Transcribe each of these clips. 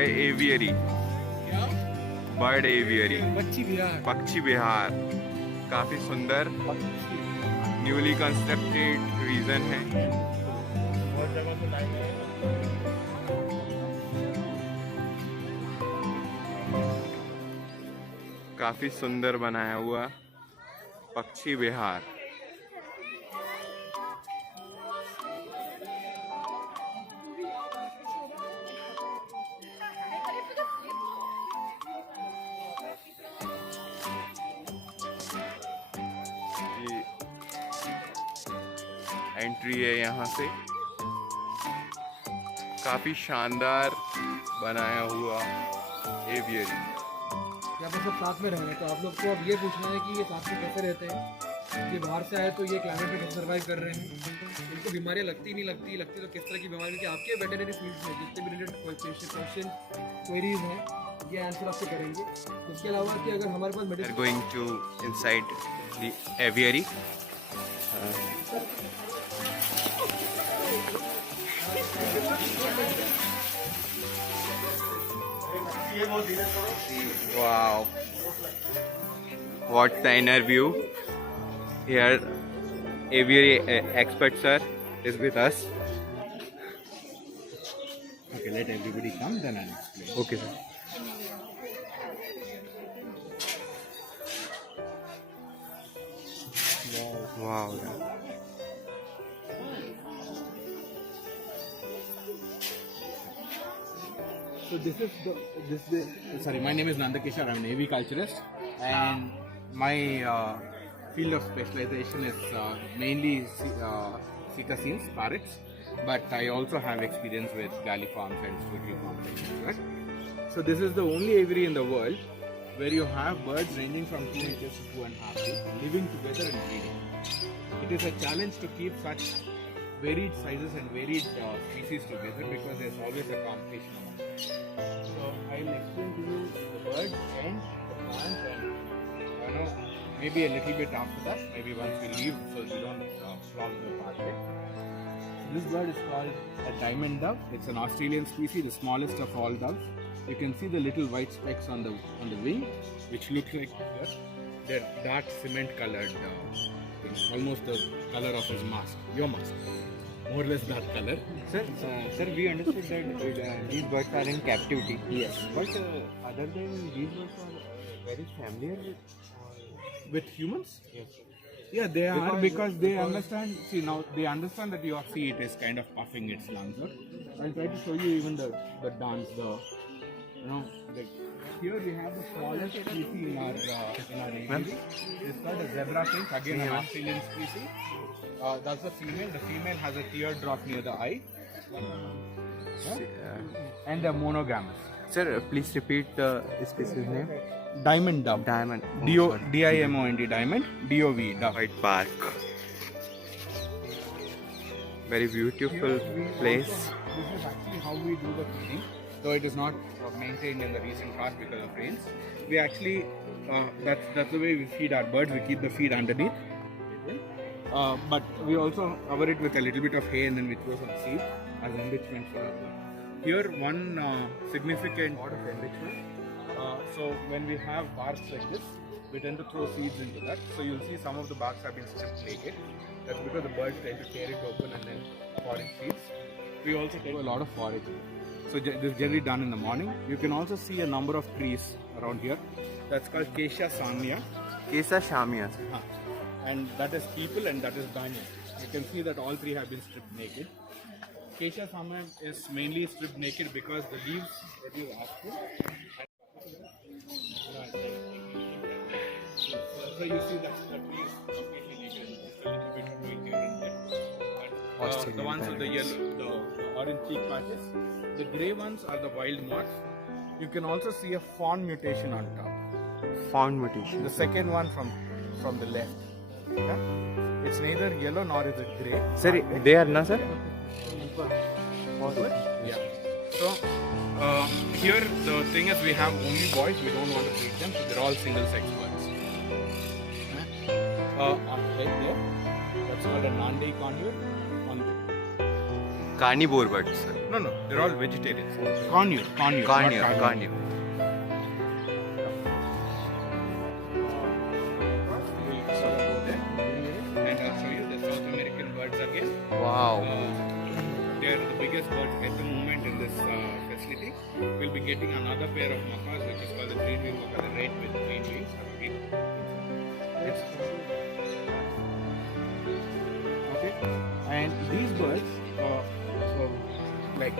Aviary, bird aviary, पक्षी विहार। काफी सुंदर न्यूली कंस्ट्रक्टेड रीजन है। काफी सुंदर बनाया हुआ पक्षी विहार। एंट्री है यहाँ से। काफी शानदार बनाया हुआ एवियरी। यहाँ पर सब साथ में रह रहे हैं, तो आप लोग को अब ये पूछना है कि ये साथ में कैसे रहते हैं। ये बाहर से आए तो ये क्लाइमेट में कैसे सर्वाइव कर रहे हैं, इनको बीमारियाँ लगती नहीं लगती तो किस तरह की बीमारी, क्योंकि आपके वेटरनरी फील्ड में जितने भी रिलेटेड क्वेश्चन क्वेरीज हैं ये आंसर आपसे करेंगे। इसके अलावा कि अगर हमारे पास medicine going to inside the aviary. Wow, what the inner view. Here aviary expert sir is with us. Okay, let everybody come, then I'll explain. Okay sir. Wow, yeah. So sorry, my name is Nandakishore. I'm an aviculturist, and my field of specialization is mainly cetaceans, parrots, but I also have experience with galliforms and squirrel farms. Right? So this is the only aviary in the world where you have birds ranging from 2 inches to 2.5 feet living together and breeding. It is a challenge to keep such varied sizes and varied species together because there's always a competition among them. So I'll explain to you the birds and the plants, and maybe a little bit after that, maybe once we leave, so we don't prolong the pathway. So this bird is called a diamond dove. It's an Australian species, the smallest of all doves. You can see the little white specks on the wing, which looks like they're dark cement colored things, almost the color of his mask, your mask. More or less that color. Sir, we understood that these birds are in captivity. Yes. But other than these birds are very familiar With humans? Yes. Yeah, they are because they understand. See, now they understand that you see it is kind of puffing its lungs. Right? I'll try to show you even the dance. Here we have the smallest species in our aviary. It's called a zebra finch, again an Australian species. That's the female. The female has a teardrop near the eye. And they're monogamous. Sir, please repeat the species name. Diamond dove. Diamond. D-I-M-O-N-D, diamond. D-O-V, dove. White bark. Very beautiful place. This is actually how we do the feeding. Though it is not maintained in the recent past because of rains. We actually, that's the way we feed our birds. We keep the feed underneath. But we also cover it with a little bit of hay and then we throw some seed as enrichment for our bird. Here one significant part of enrichment. So when we have barks like this, we tend to throw seeds into that. So you'll see some of the barks have been stripped naked. That's because the birds tend to tear it open and then forage seeds. We also do a lot of foraging. So this is generally done in the morning. You can also see a number of trees around here. That's called Acacia samia. Acacia samia. And that is people and that is banyan. You can see that all three have been stripped naked. Acacia samia is mainly stripped naked because the leaves that you asked for. So you see that the tree is completely naked. Just a little bit going here and there. But, the ones with the yellow, the orange cheek patches. The grey ones are the wild moths. You can also see a fawn mutation on top. Fawn mutation. The second one from the left. Yeah? It's neither yellow nor is it grey. Sir, they are not, sir? Yeah. So here the thing is we have only boys. We don't want to breed them, so they're all single-sex birds. Right there. That's called a Nandi conure. carnivore birds, sir. No, they're all vegetarians. Carnivore, not carnivore. Carnivore. And I'll show you the South American birds again. Wow. They are the biggest birds at the moment in this facility. We'll be getting another pair of macaws, which is called the green-winged macaw, the red with green wings. Okay, and these birds, so like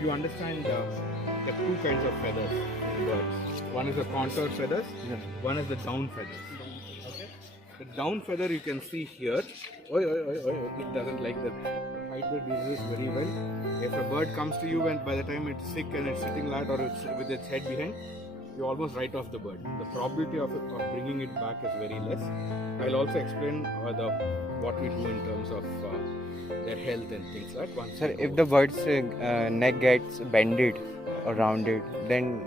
you understand, there are two kinds of feathers in birds. One is the contour feathers, one is the down feathers. Okay, the down feather you can see here. It doesn't like that. Hide the disease very well. If a bird comes to you and by the time it's sick and it's sitting flat or it's with its head behind, you almost write off the bird. The probability of bringing it back is very less. I'll also explain what we do in terms of their health and things like that. Sir, if the bird's neck gets bended or rounded, then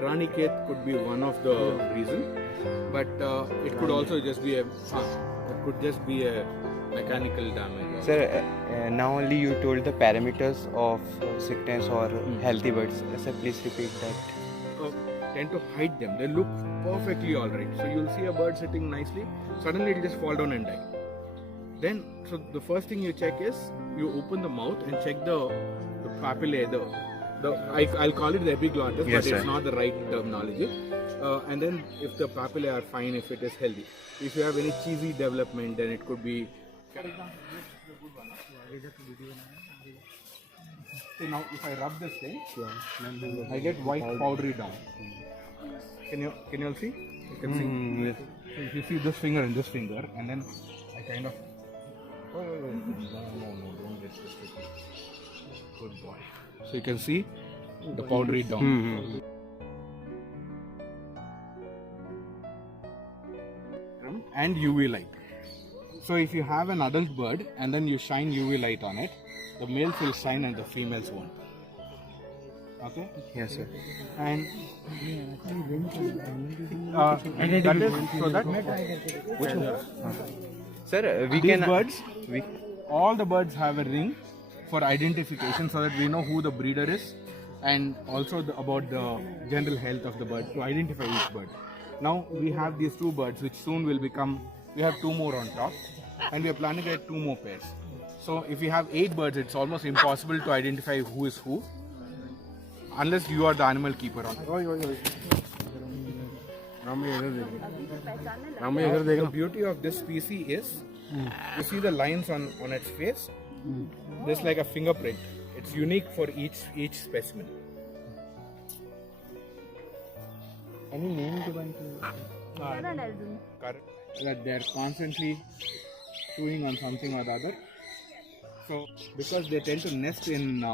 Ranikhet could be one of the reasons, but it could also just be a mechanical damage. sir, now only you told the parameters of sickness or healthy birds. Sir, please repeat that. Tend to hide them. They look perfectly alright. So you'll see a bird sitting nicely, suddenly it'll just fall down and die. Then, so the first thing you check is you open the mouth and check the papillae. I'll call it the epiglottis, Yes, but sir. it's not the right terminology. And then if the papillae are fine, if it is healthy. If you have any cheesy development, then it could be. See, now if I rub this thing, I get white powdery down. Can you all see? You can see. Yes. So if you see this finger and this finger, and then I kind of. No, don't get restricted. Good boy. So you can see the powdery down. And UV light. So if you have an adult bird and then you shine UV light on it, the males will shine and the females won't. Okay? Yes, sir. And that is so that Sir, we these can. birds, We, all the birds have a ring for identification so that we know who the breeder is and also about the general health of the bird to identify each bird. Now we have these two birds which soon will become, we have two more on top and we are planning to get two more pairs. So if we have 8 birds, it's almost impossible to identify who is who unless you are the animal keeper on it. The beauty of this species is, you see the lines on its face, just like a fingerprint. It's unique for each specimen. Any name to one? That they're constantly chewing on something or the other. So, because they tend to nest in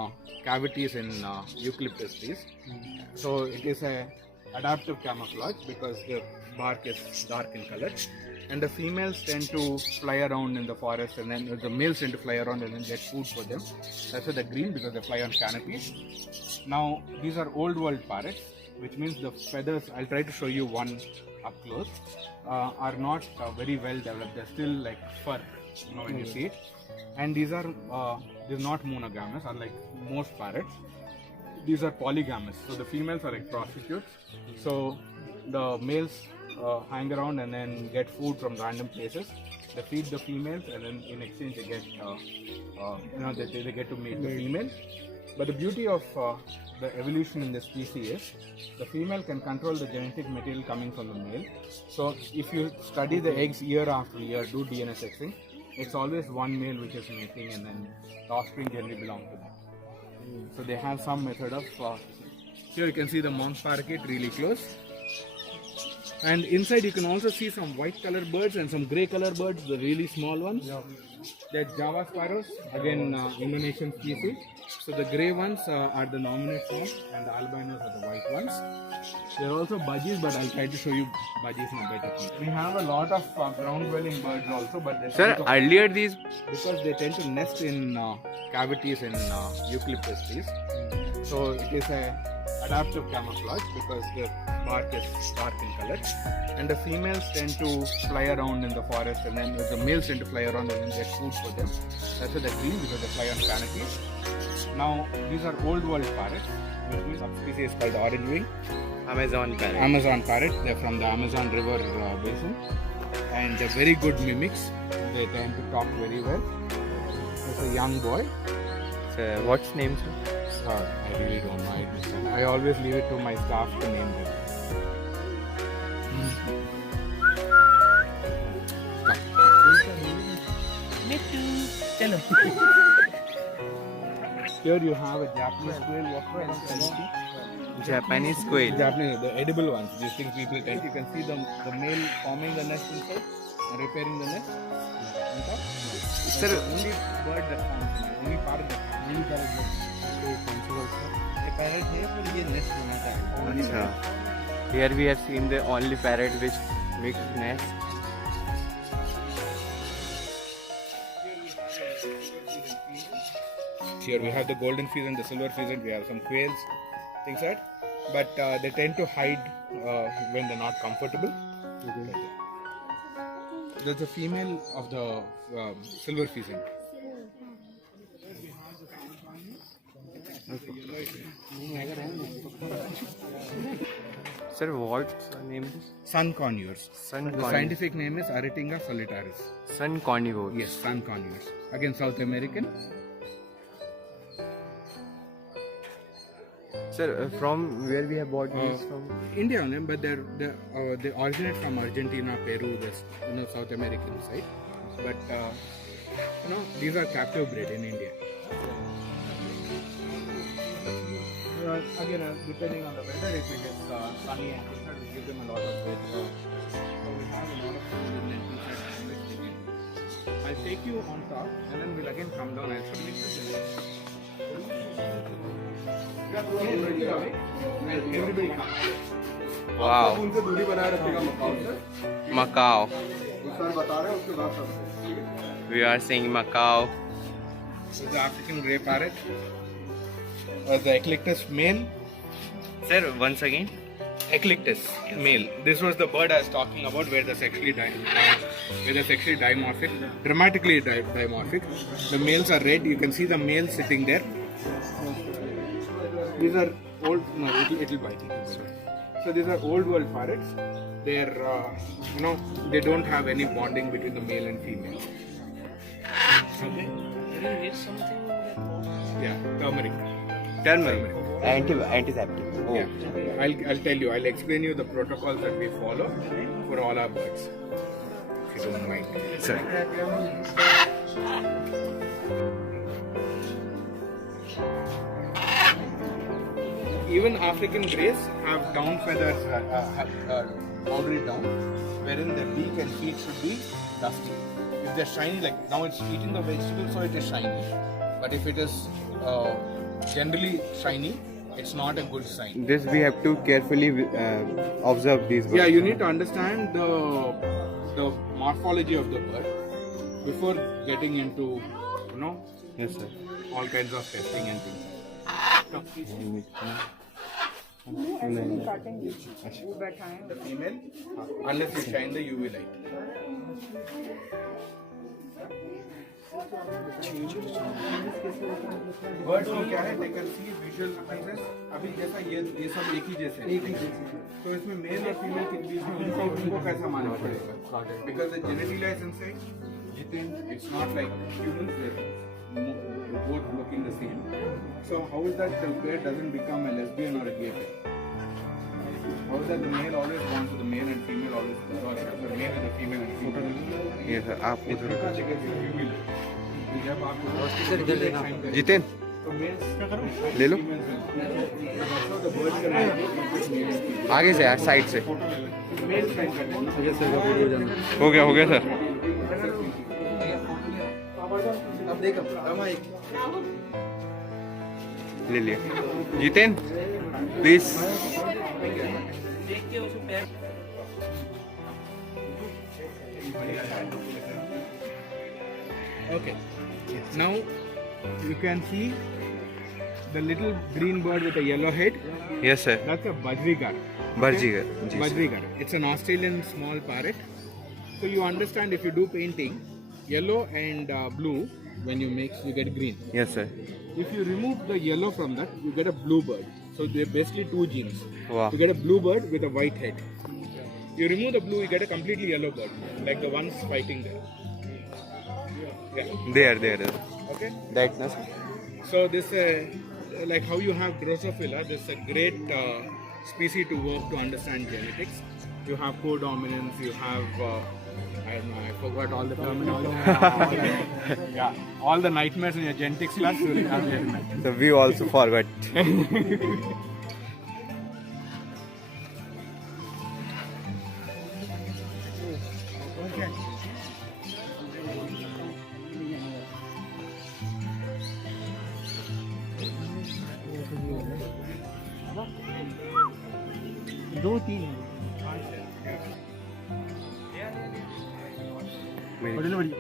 cavities in eucalyptus trees, so it is a adaptive camouflage because the bark is dark in color, and the females tend to fly around in the forest, and then the males tend to fly around and then get food for them. That's why they're green, because they fly on canopies. Now, these are old world parrots, which means the feathers, I'll try to show you one up close, are not very well developed. They're still like fur, when you see it. And these are not monogamous, unlike most parrots. These are polygamous. So the females are like prostitutes. So the males hang around and then get food from random places. They feed the females, and then in exchange they get, they get to mate the female. But the beauty of the evolution in this species is the female can control the genetic material coming from the male. So if you study the eggs year after year, do DNA sexing, it's always one male which is mating, and then the offspring generally belong to them. So they have some method of, here you can see the monk parakeet really close. And inside you can also see some white color birds and some grey color birds, the really small ones. Yeah. They're Java sparrows, again Indonesian species. So the grey ones are the nominate form, and the albinos are the white ones. There are also budgies, but I'll try to show you budgies in a better place. We have a lot of ground-dwelling birds also, but they sir, earlier these. because they tend to nest in cavities in eucalyptus trees. So it is a adaptive camouflage because the bark is dark in color, and the females tend to fly around in the forest, and then the males tend to fly around and then get food for them. That's why they're green, because they fly on canopies. Now these are old world parrots, which means subspecies called the orange wing. Amazon parrot. Amazon parrot. They're from the Amazon River basin, and they're very good mimics. They tend to talk very well. It's a young boy. So, what's name, sir? I really don't know. I always leave it to my staff to name them. Here you have a Japanese quail. Japanese quail. Japanese, the edible ones. These things people tend. You can see the male forming the nest inside and repairing the nest. On top. Sir, It's the only bird that forms in it. Only parrot that forms. Only parrot that forms. A parrot है पर ये nest बनाता है. अच्छा. Here we have seen the only parrot which makes nest. Here we have the golden pheasant, the silver pheasant. We have some quails, things like that. But they tend to hide when they're not comfortable. There's a female of the silver pheasant. Sir, what's the name is? Sun conures. The scientific name is Aritinga solitaris. Sun carnivore. Yes, sun conures. Again, South American. Sir, from where we have bought these from? India only, but they originate from Argentina, Peru, this South American side. But these are captive bred in India. Again, depending on the weather, if it is sunny and winter, we give them a lot of veg. So we have a lot of food and lentils and which they can. I'll take you on top and then we'll again come down. I'll show you everybody come. Wow. Macau. We are seeing Macau. This is the African grey parrot. The Eclectus male. Sir, once again. Eclectus male. This was the bird I was talking about, where they're sexually dimorphic, dramatically dimorphic. The males are red. You can see the male sitting there. These are old. No, it'll bite you. So these are old world parrots. They're they don't have any bonding between the male and female. Okay. Yeah, turmeric. Antiseptic. Oh. Yeah, I'll tell you. I'll explain you the protocols that we follow for all our birds, if you don't mind. Sir. Even African greys have down feathers, powdery down, wherein their beak and feet should be dusty. If they're shiny, like now it's eating the vegetable, so it is shiny. But if it is generally shiny, it's not a good sign. This we have to carefully observe these birds. Yeah, you need to understand the morphology of the bird before getting into, Yes, sir. all kinds of testing and things. The female, unless you shine the UV light. Birds में क्या है? They can see visual differences. अभी जैसा ये सब एक ही जैसे हैं. तो इसमें मेल और फीमेल के बीच में उनको कैसा मानना पड़ेगा? Because the genitalia is inside. It's not like humans. They're both looking the same. So how is that the pair doesn't become a lesbian or a gay pair? How is that the male always wants the male and female always the male and the female and female? Yes, sir. आप It's because they get female. जब आप जितेन ले लो आगे से यार side से हो गया सर ले लिया Jiten please Okay. Now you can see the little green bird with a yellow head. Yes, sir. That's a budgerigar. Budgerigar. It's an Australian small parrot. So you understand, if you do painting, yellow and blue when you mix, you get green. Yes, sir. If you remove the yellow from that, you get a blue bird. So they're basically two genes. Wow. You get a blue bird with a white head. You remove the blue, you get a completely yellow bird, like the ones fighting there. Yeah. There. Okay. That no, sir. So this, like how you have Drosophila, this is a great species to work to understand genetics. You have codominance, you have, I don't know, I forgot all the terminology. Yeah, all the nightmares in your genetics class, you will have there. So we also forgot. दो तीन बड़ी बड़ी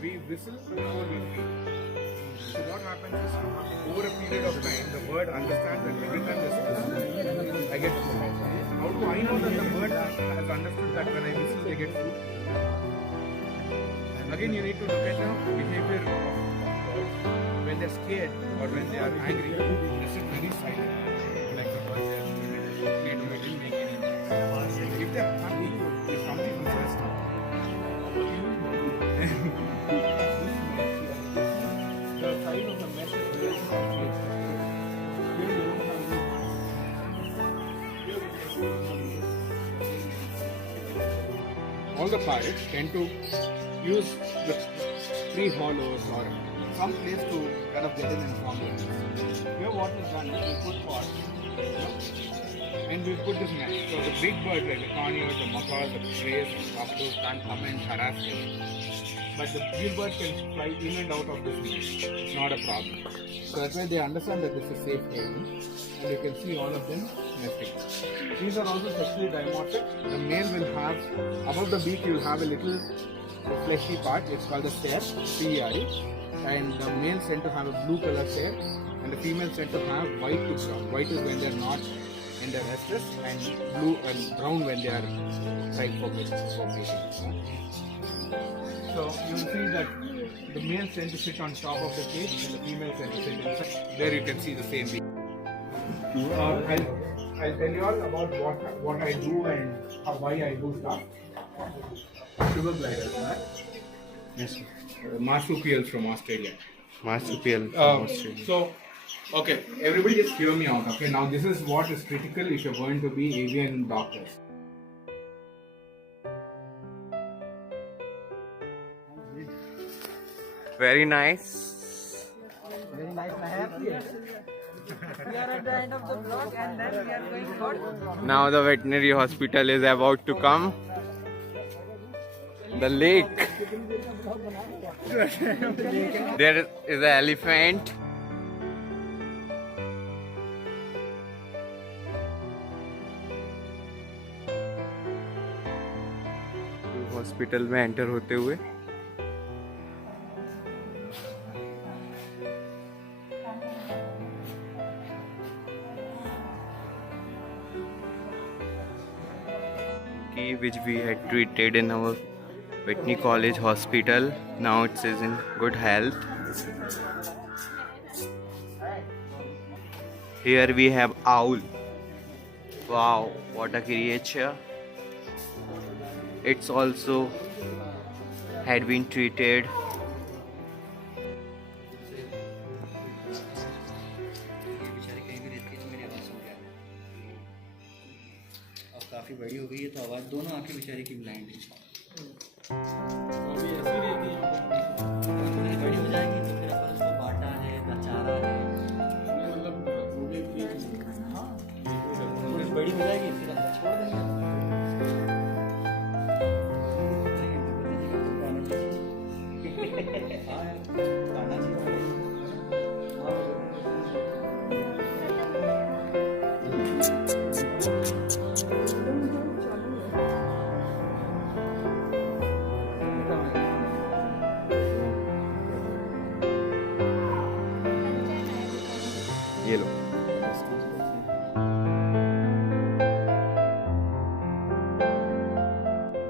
We whistle before we feed. So what happens is, over a period of time, the bird understands that every time this whistle, I get food. How do I know that the bird has understood that when I whistle, they get food? Again, you need to look at the behavior of birds. When they're scared or when they are angry, they sit very silent. Like the bird, they don't make any noise. If they're happy, if something whistles, the size of the mesh is very small. All the parrots tend to use the tree hollows or some place to kind of get in and form their nest. Here what is done is we put pots, and we put this nest. So the big birds like the conures, the macaws, the grays, the cockatoos can't come and harass them. But the big bird can fly in and out of this nest. It's not a problem. So that's why they understand that this is safe haven, and you can see all of them nesting. These are also sexually dimorphic. The male will have, above the beak you will have a little fleshy part, it's called the stare, AVIARY, and the males tend to have a blue color stare, and the females tend to have white to brown. White is when they are not in their estrus, and blue and brown when they are trying for mating. So you will see that the males tend to sit on top of the cage and the females tend to sit inside. There you can see the same thing. I'll tell you all about what I do and why I do stuff. Sugar gliders, right? Yes, sir. Marsupials from Australia. Marsupial. So, okay, everybody just hear me out. Okay, now this is what is critical if you're going to be avian doctors. Very nice. Very nice, Mahab. We are at the end of the vlog and then we are going for Now the veterinary hospital is about to come. The lake. There is an elephant. Hospital में enter होते हुए which we had treated in our veterinary college hospital. Now it is in good health. Here we have owl. Wow, what a creature. It's also had been treated. काफी बड़ी हो गई है तो आवाज दोनों आंखें बेचारी की ब्लाइंड है बड़ी हो जाएगी तो फिर अपन उसको बाटा है चारा है बड़ी हो जाएगी फिर अंदर छोड़ देंगे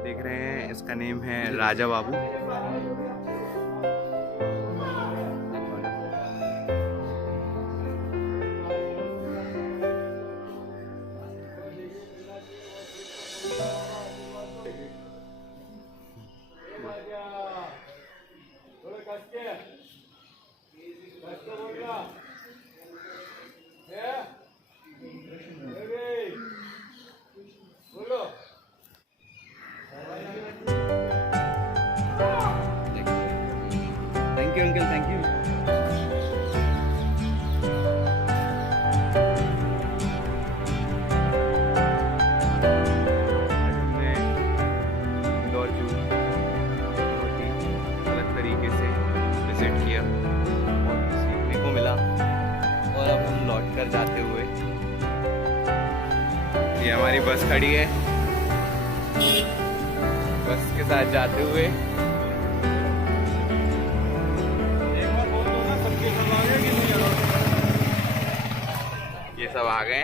देख रहे हैं, इसका नेम है Raja Babu. Thank you uncle, thank you. हमने इंदौर जू बहुत ही अलग तरीके से विजिट किया और सीखने को मिला। और अब हम लौट कर जाते हुए, ये हमारी बस खड़ी है, बस के साथ जाते हुए ये सब आ गए।